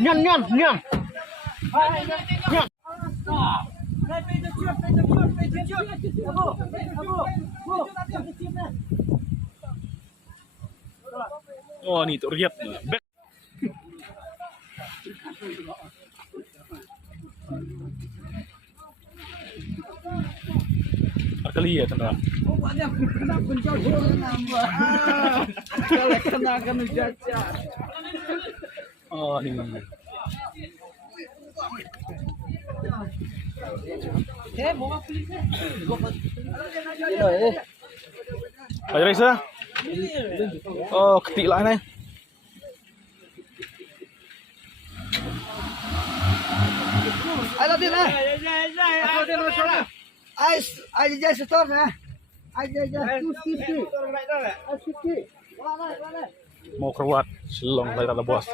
Nhon nhon nhon. Nhon. Oh, nih tuh lihat. Back. Kali ya tanda. Oh, ini. Ayo Reza. Oh, ketik lah nih. Ayo din na. Ayo din na sana. Ay jay store na. Ay jay 250. Mau keruat, silong saya tak bos.